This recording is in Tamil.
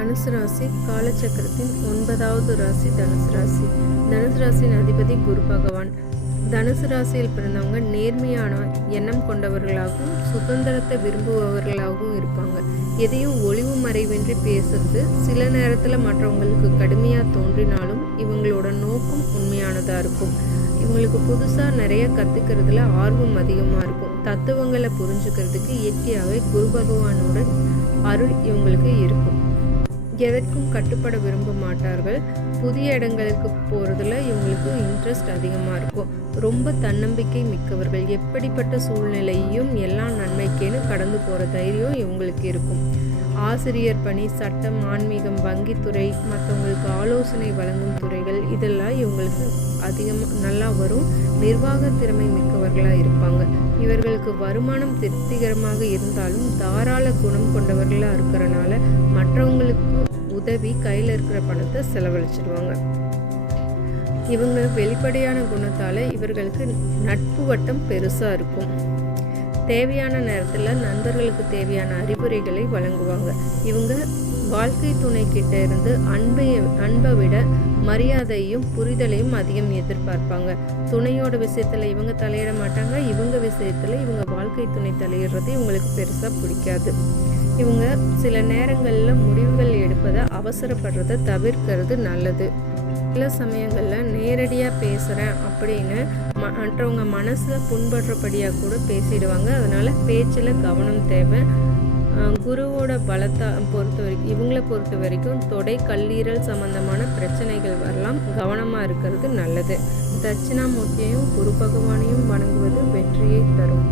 தனுசு ராசி காலச்சக்கரத்தின் 9வது ராசி தனுசு ராசி. தனுசு ராசியின் அதிபதி குரு பகவான். தனுசு ராசியில் பிறந்தவங்க நேர்மையான எண்ணம் கொண்டவர்களாகவும் சுதந்திரத்தை விரும்புபவர்களாகவும் இருப்பாங்க. எதையும் ஒளிவு மறைவின்றி பேசுறது சில நேரத்தில் மற்றவங்களுக்கு கடுமையாக தோன்றினாலும் இவங்களோட நோக்கம் உண்மையானதாக இருக்கும். இவங்களுக்கு புதுசாக நிறைய கற்றுக்கிறதுல ஆர்வம் அதிகமாக இருக்கும். தத்துவங்களை புரிஞ்சுக்கிறதுக்கு இயற்கையாகவே குரு பகவானோட அருள் இவங்களுக்கு இருக்கும். எதற்கும் கட்டுப்பட விரும்ப மாட்டார்கள். புதிய இடங்களுக்கு போகிறதுல இவங்களுக்கு இன்ட்ரெஸ்ட் அதிகமாக இருக்கும். ரொம்ப தன்னம்பிக்கை மிக்கவர்கள். எப்படிப்பட்ட சூழ்நிலையும் எல்லாம் நன்மைக்கேன்னு கடந்து போகிற தைரியம் இவங்களுக்கு இருக்கும். ஆசிரியர் பணி, சட்டம், ஆன்மீகம், வங்கித்துறை, மற்றவங்களுக்கு ஆலோசனை வழங்கும் துறைகள் இதெல்லாம் இவங்களுக்கு அதிகமாக நல்லா வரும். நிர்வாக திறமை மிக்கவர்களாக இருப்பாங்க. இவர்களுக்கு வருமானம் திருப்திகரமாக இருந்தாலும் தாராள குணம் கொண்டவர்களாக இருக்கிறனால மற்றவங்களுக்கு உதவி கையில் இருக்கிற பணத்தை செலவழிச்சிடுவாங்க. இவங்க வெளிப்படையான குணத்தால் இவர்களுக்கு நட்பு வட்டம் பெருசாக இருக்கும். தேவையான நேரத்தில் நண்பர்களுக்கு தேவையான அறிவுரைகளை வழங்குவாங்க. இவங்க வாழ்க்கை துணை கிட்ட இருந்து அன்பை விட மரியாதையும் புரிதலையும் அதிகம் எதிர்பார்ப்பாங்க. துணையோட விஷயத்தில் இவங்க தலையிட மாட்டாங்க. இவங்க விஷயத்தில் இவங்க வாழ்க்கை துணை தலையிடுறது இவங்களுக்கு பெருசாக பிடிக்காது. இவங்க சில நேரங்களில் முடிவுகள் எடுப்பதை அவசரப்படுறதை தவிர்க்கிறது நல்லது. சில சமயங்களில் நேரடியாக பேசுகிறேன் அப்படின்னு மற்றவங்க மனசில் புண்படுறபடியாக கூட பேசிடுவாங்க. அதனால் பேச்சில் கவனம் தேவை. குருவோட பலத்தை இவங்களை பொறுத்த வரைக்கும் தொடை, கல்லீரல் சம்பந்தமான பிரச்சனைகள் வரலாம். கவனமாக இருக்கிறது நல்லது. தட்சிணாமூர்த்தியையும் குரு பகவானையும் வணங்குவது வெற்றியை தரும்.